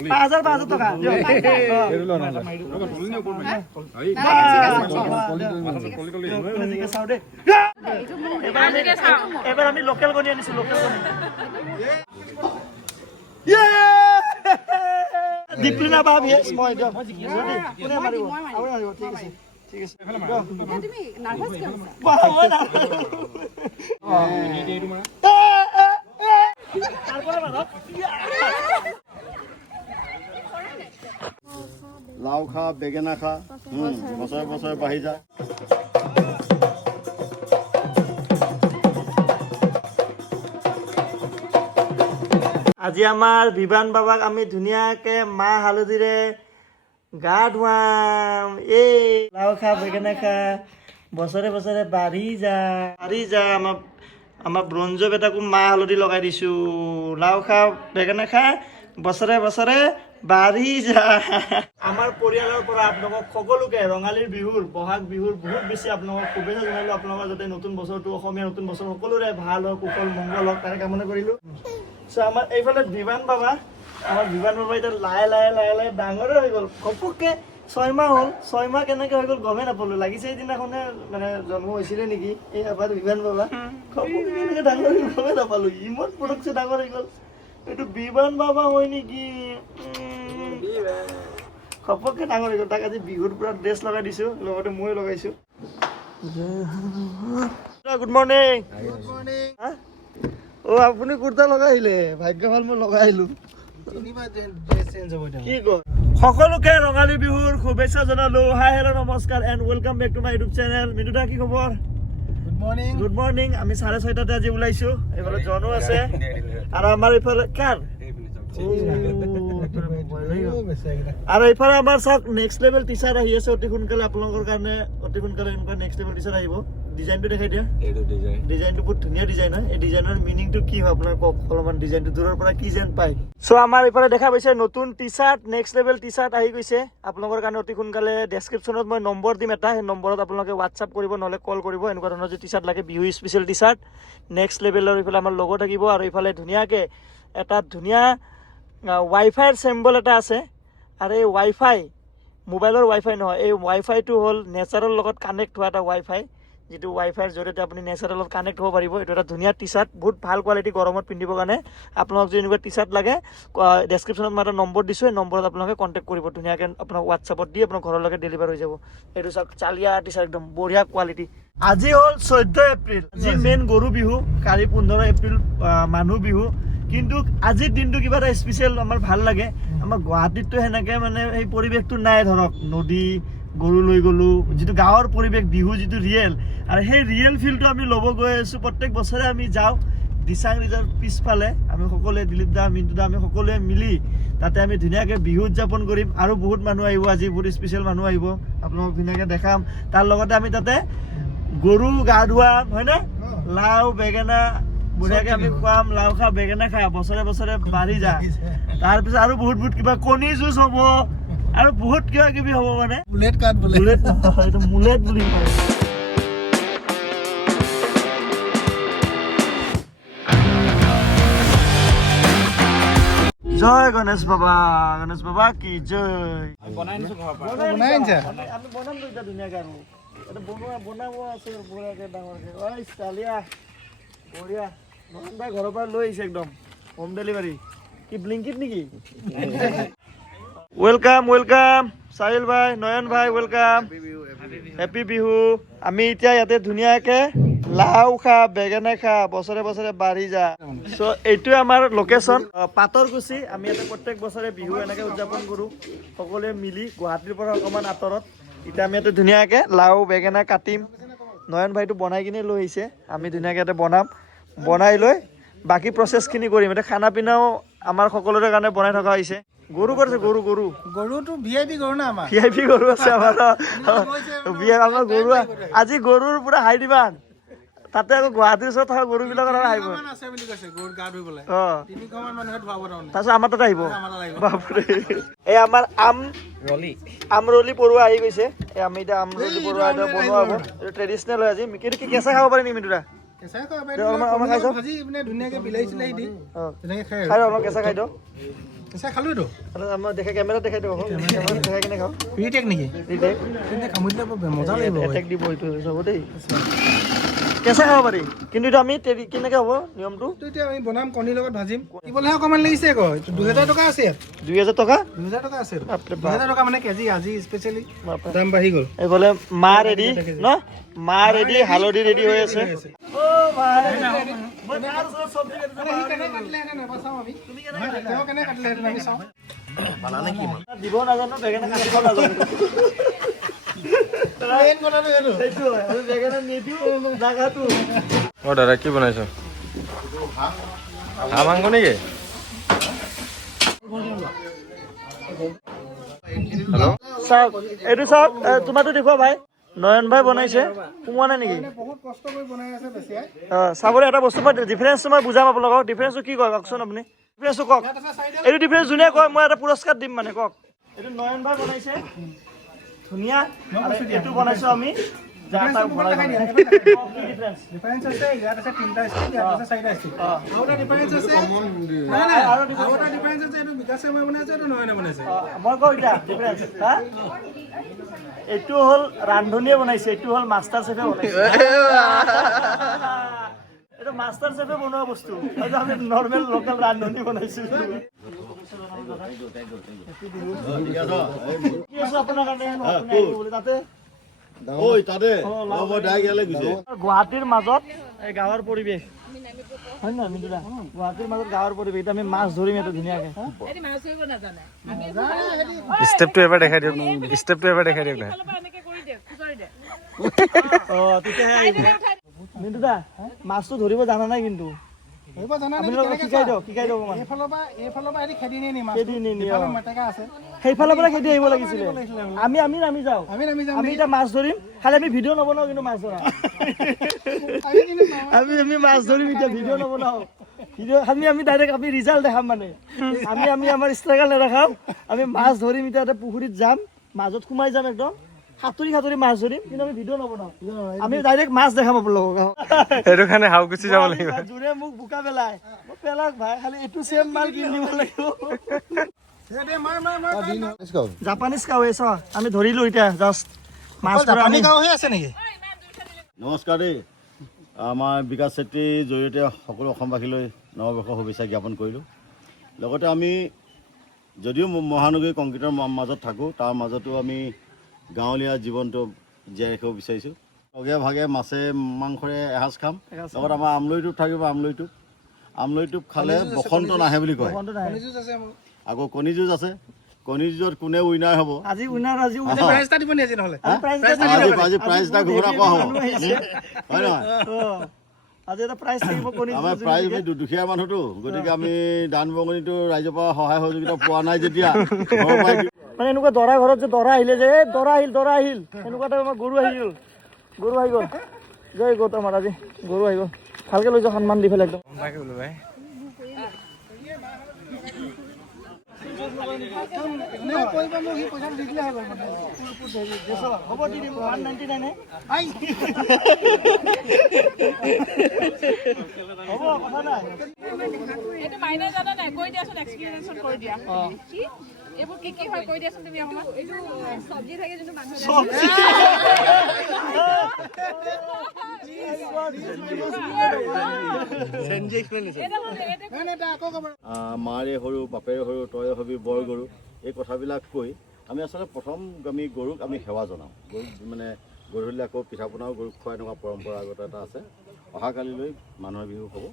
5,000 টকা এবাৰ আমি লোকেল কণী আনিছো লোকেল কণী দীপলিনা বাবি মই দিয়ক কোনে মাৰিব আপুনি মাৰিব ঠিক আছে ঠিক আছে তুমি নাৰ্ভাছ কিয় হৈছা? লাও খা বেঙেনা খা বছৰে বছৰে বাঢ়ি যা আজি আমাৰ বিবান বাবাক আমি ধুনীয়াকে মাহ হালধিৰে গা ধুৱাম এই লাও খা বেঙেনা খা বছৰে বছৰে বাঢ়ি যা আমাৰ ব্ৰঞ্জ বেটাকো মাহ হালধি লগাই দিছো লাও খা বেঙেনা খা বছৰে বছৰে বাঢ়ি যা আমাৰ পৰিয়ালৰ পৰা আপোনালোকক সকলোকে ৰঙালীৰ বিহুৰ বহাগ বিহুৰ বহুত বেছি আপোনালোকক শুভেচ্ছা জনালোঁ আপোনালোকৰ যাতে নতুন বছৰটো অসমীয়া নতুন বছৰ সকলোৰে ভাল হওক কুশল মংগল হওক তাৰে কামনা কৰিলোঁ চ' আমাৰ এইফালে বিবান বাবা এতিয়া লাহে লাহে ডাঙৰে হৈ গ'ল ঘপককৈ 6 মাহ হ'ল 6 মাহ কেনেকৈ হৈ গ'ল গমেই নাপালোঁ লাগিছে সেইদিনাখনে মানে জন্ম হৈছিলে নেকি এই আমাৰ বিবান বাবা ঘপককৈ কেনেকৈ ডাঙৰ হৈ গমেই নাপালোঁ ইমান পটকছে ডাঙৰ হৈ গ'ল এইটো বিবান বাবা হয় নেকি ঘপককৈ ডাঙৰ হৈ গ'ল তাক আজি বিহুৰ পৰা ড্ৰেছ লগাই দিছোঁ লগতে মই লগাইছোঁ গুড মৰ্ণিং অ' আপুনি কুৰ্তা লগাই আহিলে ভাগ্য ভাল মই লগাই আহিলোঁ কি কয় সকলোকে ৰঙালী বিহুৰ শুভেচ্ছা জনালোঁ হাই হেল্ল' নমস্কাৰ and welcome back to my YouTube channel মিনুদা কি খবৰ গুড মৰ্ণিং আমি 6:30 আজি ওলাইছোঁ এইফালে জনো আছে আৰু আমাৰ এইফালে কাৰ আৰু এইফালে আমাৰ চাওক নেক্সট লেভেল টি চাৰ্ট আহি আছে অতি সোনকালে আপোনালোকৰ কাৰণে অতি সোনকালে এনেকুৱা নেক্সট লেভেল টি চাৰ্ট আহিব ডিজাইনটো দেখাই দিয়া ডিজাইনটো বহুত ধুনীয়া ডিজাইন হয় এই ডিজাইনৰ মিনিংটো কি হয় আপোনাৰ কওক অলপমান ডিজাইনটো দূৰৰ পৰা কি যেন পায় চ' আমাৰ এইফালে দেখা পাইছে নতুন T shirt next level T shirt আহি গৈছে আপোনালোকৰ কাৰণে অতি সোনকালে ডেছক্ৰিপশ্যনত মই নম্বৰ দিম এটা সেই নম্বৰত আপোনালোকে হোৱাটছআপ কৰিব নহ'লে কল কৰিব এনেকুৱা ধৰণৰ যে টি চাৰ্ট লাগে Bihu special T shirt next লেভেলৰ এইফালে আমাৰ লগো থাকিব আৰু এইফালে ধুনীয়াকৈ এটা ধুনীয়া ৱাইফাইৰ চেম্বল এটা আছে আৰু এই ৱাইফাই মোবাইলৰ ৱাইফাই নহয় এই ৱাইফাইটো হ'ল নেচাৰৰ লগত কানেক্ট হোৱা এটা ৱাইফাই যিটো ৱাইফাইৰ জৰিয়তে আপুনি নেচাৰৰ লগত কানেক্ট হ'ব পাৰিব এইটো এটা ধুনীয়া টি চাৰ্ট বহুত ভাল কোৱালিটি গৰমত পিন্ধিবৰ কাৰণে আপোনালোক যদি এনেকুৱা টি চাৰ্ট লাগে ডেছক্ৰিপশ্যনত মই এটা নম্বৰ দিছোঁ এই নম্বৰত আপোনালোকে কণ্টেক্ট কৰিব ধুনীয়াকৈ আপোনাক হোৱাটছআপত দি আপোনাৰ ঘৰলৈকে ডেলিভাৰ হৈ যাব এইটো চাওক চালিয়া টি চাৰ্ট একদম বঢ়িয়া কোৱালিটি আজি হ'ল 14 এপ্ৰিল আজি মেইন গৰু বিহু কালি 15 এপ্ৰিল মানুহ বিহু কিন্তু আজিৰ দিনটো কিবা এটা স্পেচিয়েল আমাৰ ভাল লাগে আমাৰ গুৱাহাটীততো সেনেকৈ মানে সেই পৰিৱেশটো নাই ধৰক নদী গৰু লৈ গ'লোঁ যিটো গাঁৱৰ পৰিৱেশ বিহু যিটো ৰিয়েল আৰু সেই ৰিয়েল ফিলটো আমি ল'ব গৈ আছোঁ প্ৰত্যেক বছৰে আমি যাওঁ দিচাং ৰিজৰ পিছফালে আমি সকলোৱে দিলীপ দা মিণ্টু দা আমি সকলোৱে মিলি তাতে আমি ধুনীয়াকৈ বিহু উদযাপন কৰিম আৰু বহুত মানুহ আহিব আজি বহুত স্পেচিয়েল মানুহ আহিব আপোনালোক ধুনীয়াকৈ দেখাম তাৰ লগতে আমি তাতে গৰু গা ধুৱাম হয়নে লাও বেঙেনা বঢ়িয়াকৈ আমি খুৱাম লাও খা বেঙেনা খা বছৰে বছৰে বাঢ়ি যা তাৰপিছত আৰু বহুত কিবা কণী যুঁজ হ'ব আৰু বহুত কিবা কিবি হ'ব মানে বুলেট নহয় এইটো মুলেট বুলি কয় জয় গণেশ বাবা কি জয় আমি বনাম এতিয়া ধুনীয়াকৈ আৰু এটা বনাব আছে বঢ়িয়াকৈ ডাঙৰকৈ ঐ চালিয়া বঢ়িয়া নয়ন ভাই ঘৰৰ পৰা লৈ আহিছে একদম হোম ডেলিভাৰী কি ব্লিংকিট নেকি ৱেলকাম চাহিল ভাই নয়ন ভাই ৱেলকাম হেপী বিহু আমি এতিয়া ইয়াতে ধুনীয়াকৈ লাও খা বেঙেনা খা বছৰে বছৰে বাঢ়ি যা চ' এইটোৱে আমাৰ লোকেশ্যন পাতৰকুচি আমি ইয়াতে প্ৰত্যেক বছৰে বিহু এনেকৈ উদযাপন কৰোঁ সকলোৱে মিলি গুৱাহাটীৰ পৰা অকণমান আঁতৰত এতিয়া আমি ইয়াতে ধুনীয়াকৈ লাও বেঙেনা কাটিম নয়ন ভাইটো বনাই কিনে লৈ আহিছে আমি ধুনীয়াকৈ ইয়াতে বনাই লৈ বাকী প্ৰচেছখিনি কৰিম এতিয়া খানা পিনাও আমাৰ সকলোৰে কাৰণে বনাই থকা হৈছে গৰু কৰিছে গৰুটো VIP গৰু না আমাৰ VIP গৰু আছে আমাৰ আমাৰ গৰু আজি গৰুৰ পুৰা হাই ডিমাণ্ড তাতে আকৌ গুৱাহাটীৰ ওচৰত থকা গৰুবিলাকৰ আহিব তাৰপিছত আমাৰ তাতে আহিব বাপৰে এই আমাৰ আমৰলি পৰুৱা আহি গৈছে এই আমি এতিয়া আমৰলি পৰুৱা এটা বনোৱা হ'ব এইটো ট্ৰেডিচনেল হয় আজি কিন্তু কি কেঁচা খাব পাৰি নেকি মিতুৰা কেঁচা খাই দিওঁ চাই খালোঁতো আমাৰ দেখা কেমেৰা দেখাই দিওঁ দেখাই কেনে খাওঁ ৰিটেক নেকি ৰিটেক কামুৰিলে মজা লাগিব এটেক দিব এইটো চাব দেই কেঁচা খাব পাৰি কিন্তু এইটো আমি কেনেকৈ হ'ব নিয়মটো এতিয়া আমি বনাম কণীৰ লগত ভাজিম কিবলৈহে অকণমান লাগিছে আকৌ 2000 টকা আছে ইয়াত 2000 টকা 2000 টকা আছে 2000 টকা মানে কেজি আজি স্পেচিয়েলি দাম বাঢ়ি গ'ল এইফালে মা ৰেডি ন মা ৰেডি হালধি ৰেডি হৈ আছে দিব নাজানো বেঙেনা কাটিব নাজানো অ দাদা কি বনাইছ হাঁহ মাংস নেকি হেল্ল' চাওক এইটো চাওক তোমাৰতো দেখুৱা ভাই নয়ন ভাই বনাইছে সোমোৱা নাই নেকি বহুত কষ্ট কৰি বনাই আছে বেছিয়াই চাবলৈ এটা বস্তু মই ডিফাৰেঞ্চটো মই বুজাম আপোনালোকক ডিফাৰেঞ্চটো কি কয় কওকচোন আপুনি ডিফাৰেঞ্চটো কওক এইটো ডিফাৰেঞ্চ যোনে কয় মই এটা পুৰস্কাৰ দিম মানে কওক এইটো নয়ন ভাই বনাইছে ধুনীয়া আৰু এইটো বনাইছো আমি ডিফাৰেঞ্চ আছে ইয়াত আছে 3টা ষ্টিক ইয়াত আছে 4টা ষ্টিক আৰু এটা ডিফাৰেঞ্চ আছে আৰু এটা ডিফাৰেঞ্চ আছে এইটো বিকাশে মই বনাইছে এইটো নয়নে বনাইছে মই কওঁ এতিয়া ডিফাৰেঞ্চ হা এইটো হ'ল ৰান্ধনীয়ে বনাইছে এইটো হ'ল মাষ্টাৰ চেফে বনাইছে এইটো মাষ্টাৰ চেফে বনোৱা বস্তু হয়তো আমি নৰ্মেল লোকেল ৰান্ধনী বনাইছো কি আছে আপোনাৰ কাৰণে তাতে গুৱাহাটীৰ মাজত এই গাঁৱৰ পৰিৱেশ হয় নহয় মিন্দুৰা গুৱাহাটীৰ মাজত গাঁৱৰ পৰিৱেশ আমি মাছ ধৰিম এইটো ধুনীয়াকে ষ্টেপটো এবাৰ দেখাই দিয়ক মিন্দুৰা মাছটো ধৰিব জানা নাই কিন্তু শিকাই দিয়ক এইফালৰ পৰা খেদি নিয়ে মাছ মেটেকা আছে সেইফালৰ পৰা খেদি আহিব লাগিছিলে আমি নামি যাওঁ আমি এতিয়া মাছ ধৰিম খালি আমি ভিডিঅ' নবনাও কিন্তু মাছ ধৰা আমি মাছ ধৰিম এতিয়া ভিডিঅ' নবনাও ভিডিঅ' আমি ডাইৰেক্ট আমি ৰিজাল্ট দেখাম মানে আমি আমাৰ ষ্ট্ৰাগল নেদেখাম আমি মাছ ধৰিম এতিয়া পুখুৰীত যাম মাজত সোমাই যাম একদম সাঁতুৰি মাছ ধৰিম কিন্তু আমি ভিডিঅ' নবনাও আমি ডাইৰেক্ট মাছ দেখাম আপোনালোকক সেইটো কাৰণে হাও গুচি যাব লাগিব জোৰে মোক বোকা পেলাই পেলাক ভাই খালি এইটো চেম মাল কিনি দিব লাগিব জাপানিজ কাউ এই চোৱা আমি ধৰিলো এতিয়া জাষ্ট মাছ জাপানী কাউ হৈ আছে নেকি নমস্কাৰ দেই আমাৰ বিকাশ চেত্ৰীৰ জৰিয়তে সকলো অসমবাসীলৈ নৱবৰ্ষৰ শুভেচ্ছা জ্ঞাপন কৰিলোঁ লগতে আমি যদিও মহানগৰী কংক্ৰিটৰ মাজত থাকোঁ তাৰ মাজতো আমি গাঁৱলীয়া জীৱনটো জীয়াই ৰাখিব বিচাৰিছোঁ লগে ভাগে মাছে মাংসৰে এসাঁজ খাম লগত আমাৰ আমলৈ টোপ থাকিব আমলৈ টোপ খালে বসন্ত নাহে বুলি কয় আকৌ কণী যুঁজ আছে কণী যুঁজত কোনে উইনাৰ হ'ব আজি উইনাৰ আজি প্ৰাইজ এটা দিব নেকি নহ'লে আজি প্ৰাইজ এটা ঘোষণা কৰা হ'ব হয় নহয় আজি এটা প্ৰাইজ থাকিব কণী আমাৰ প্ৰাইজ দুখীয়া মানুহটো গতিকে আমি দান বৰঙণিটো ৰাইজৰ পৰা সহায় সহযোগিতা পোৱা নাই যেতিয়া মানে এনেকুৱা দৰা ঘৰত যে দৰা আহিলে যে দৰা আহিল এনেকুৱা টাইপ আমাৰ গৰু আহি গ'ল জয় গৌত আমাৰ আজি গৰু আহি গ'ল ভালকে লৈ যাওঁ সন্মান দি পেলাই একদম হ'ব দি দিম 199 হ'ব কথা নাই এইটো মাইনা জানা নাই কৈ দিয়াচোন এক্সপ্লেনেশ্যন কৰি দিয়া এইবোৰ কি হয় কৈ দিয়াচোন তুমি অকমান এইটো চব্জি থাকে যোনটো মানুহ মাৰে সৰু বাপেৰে সৰু তই হবি বৰ গৰু এই কথাবিলাক কৈ আমি আচলতে প্ৰথম আমি গৰুক আমি সেৱা জনাওঁ গৰুক মানে গধূলি আকৌ পিঠা পনাও গৰুক খোৱা এনেকুৱা পৰম্পৰাগত এটা আছে অহাকালিলৈ মানুহৰ বিহু হ'ব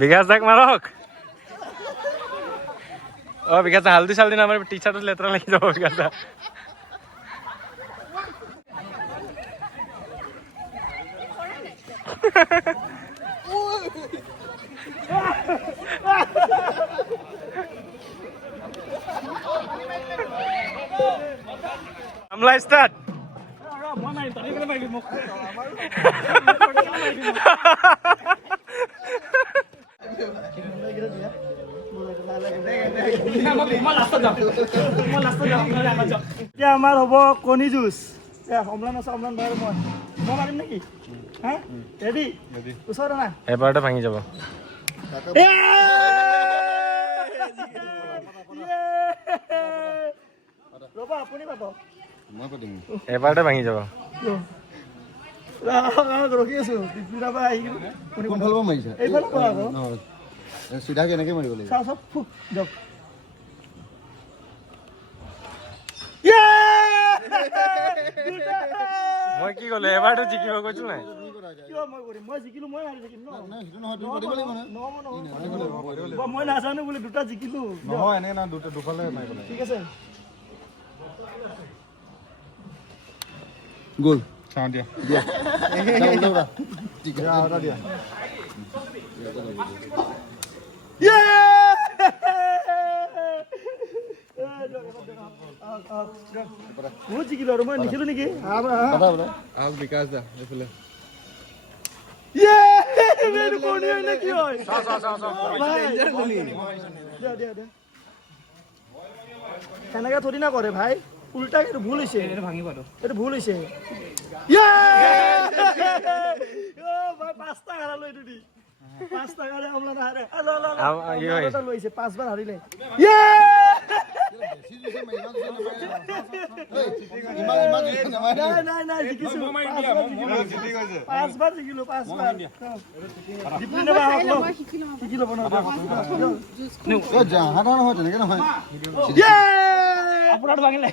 বিকাশ দাক মাৰক বিকাশ দা হালদি চালদি নামাৰিব টি চাৰ্টত লেতেৰা লাগি যাব বিকাশ দা আমলা ষ্টাৰ্ট এতিয়া আমাৰ হ'ব কণী যুঁজ অমলান আছে অমলান ভাই মই মাৰিম নেকি হা ৰেডি ওচৰত না এবাৰতে ভাঙি যাব ৰ'বা আপুনি পাব এবাৰতে ভাঙি যাব ৰখি আছো কোনফালৰ পৰা মাৰিছা এইফালে পৰা আকৌ চিধা কেনেকৈ মাৰিব লাগিব চাওঁ চব ফুক যাওক মই কি ক'লো এবাৰতো জিকিব কৈছো নাই কিয় মই কৰিম মই জিকিলো মই হাৰি থাকিম ন মই নাজানো বুলি দুটা জিকিলো নহয় এনেকৈ না দুফালে মাৰিব লাগিব ঠিক আছে গ'ল চাওঁ দিয়া দিয়া দিয়া বহুত জিকিলো আৰু মই নিখিলো নেকি বিকাশ দা এইফালে সেনেকে থৰি না কৰে ভাই উল্টা এইটো ভুল হৈছে এইটো ভুল হৈছে পাঁচটা হাৰালো এইটো দি 5 টাকাৰে আমলা হাৰে লৈছে 5 বাৰ হাৰিলে নাই জিকিছো 5 বাৰ জিকিলো 5 বাৰ জিকিলো নহয় তেনেকৈ নহয় আপোনাৰ ভাঙিলে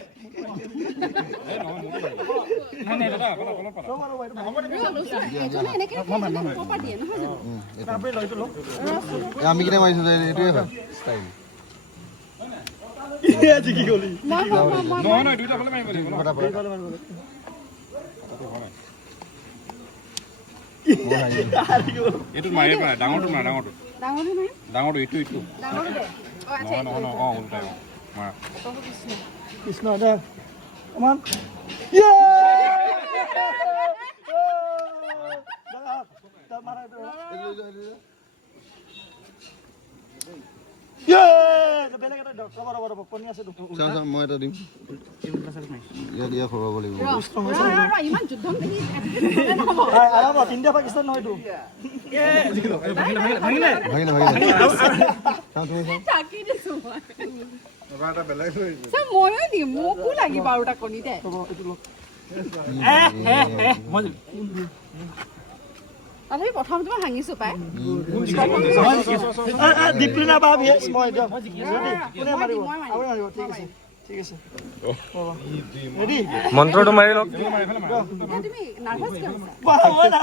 আমি কেনে মাৰিছো এইটোৱে হয় ষ্টাইল জিকি গলি নহয় দুইটা ফালে মাৰিব লাগিব এইটো মাৰিব পাৰে ডাঙৰটো মাৰ ডাঙৰটো এইটো নহয় উল্টাই মাৰ কৃষ্ণ দে অমান বেলেগ এটা ডক্টৰ কণী আছে মই এটা দিম দিয়া খোৱাব লাগিব ইণ্ডিয়া পাকিস্তান নহয়তো ময়ো দিম মোকো লাগিব আৰু এটা কণী দে আমি প্ৰথমটো ভাঙিছো পাই দীপলিনা বাবি মই দিম কোনে মাৰিব আপুনি মাৰিব ঠিক আছে ঠিক আছে ৰেডি মন্ত্ৰটো মাৰি লওক তুমি নাৰ্ভাছ কিয় হৈছা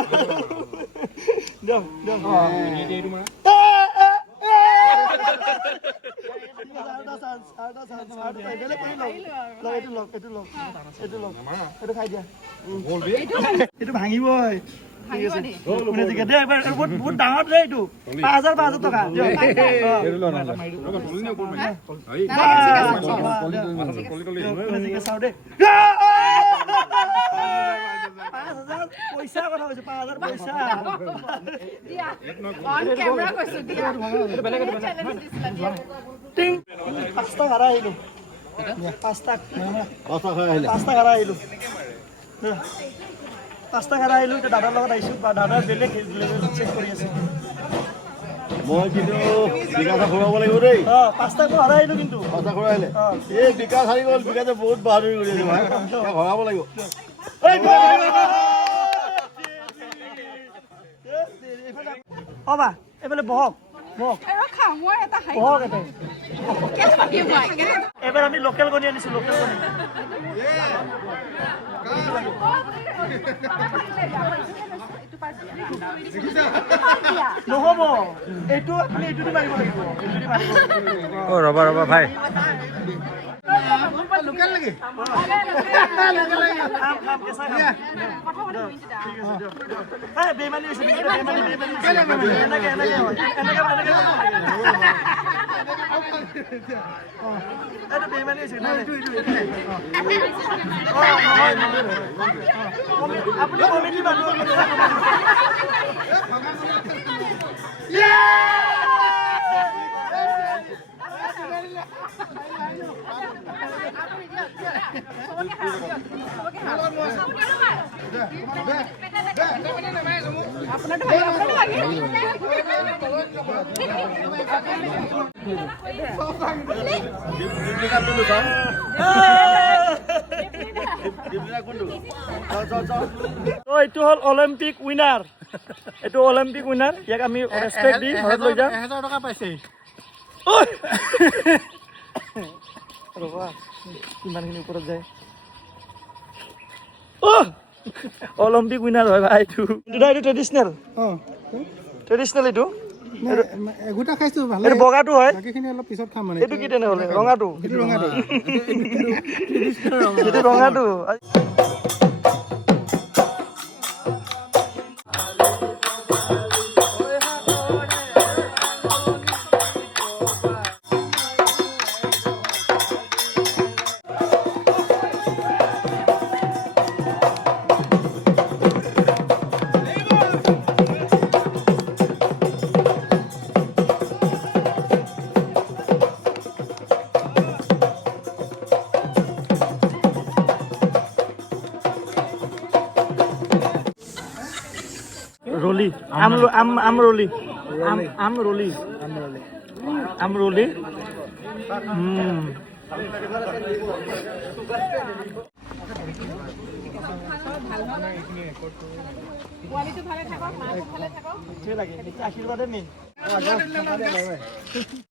এইটো ভাঙিবই বহুত ডাঙৰ দে এইটো 5,000 টকা চাও দে 5,000 পইচা কথা কৈছো 5,000 পইচা দিয়া অন কেমেৰা কৈছো দিয়া টিং 5 টাকা হাৰা আহিলো 5 টাকা হাৰা আহিলো 5 টাকা হাৰা আহিলো দাদাৰ লগত আহিছো দাদাৰ বেলেগ চেক কৰি আছে মই কিন্তু বিকাশ ঘূৰাব লাগিব দেই 5 টাকা হাৰা আহিলো কিন্তু 5 ঘূৰাই আহিলে এই বিকাশ হাৰি গ'ল বিকাশে বহুত বাহাদুৰি কৰি আছে ভাই ঘূৰাব লাগিব অবা এইফালে বহক ৰখা মই এটা হাই বহক এতে কেলে বাকি মই এবাৰ আমি লোকেল কণী আনিছো লোকেল কণী নহ'ব এইটো আপুনি এইটো দি মাৰিব লাগিব অ ৰবা ভাই লোকেল নেকি বেমানি হৈছে বেমানি এনেকে হয় এনেকে এইটো বেইমানি হৈছে না আপুনি কমিটি মানুহ এইটো হ'ল অলিম্পিক উইনাৰ এইটো অলিম্পিক উইনাৰ ইয়াক আমি ৰেছপেক্ট দি ঘৰত লৈ যাম 1000 টকা পাইছে ৰবা কিমানখিনি ওপৰত যায় অলিম্পিক উইনাৰ হয় ভাই এইটো এইটো ট্ৰেডিচনেল ট্ৰেডিচনেল এইটো এগুটা খাইছো ভালে এইটো বগাটো হয় বাকিখিনি অলপ পিছত খাম মানে এইটো কি তেনেহ'লে ৰঙাটো এইটো ৰঙাটো এইটো ৰঙাটো Rolly. I'm Rolly. I'm Rolly. I'm Rolly. পোৱালিটো ভালে থাকক, মাকো ভালে থাকক। আশীৰ্বাদে মেইন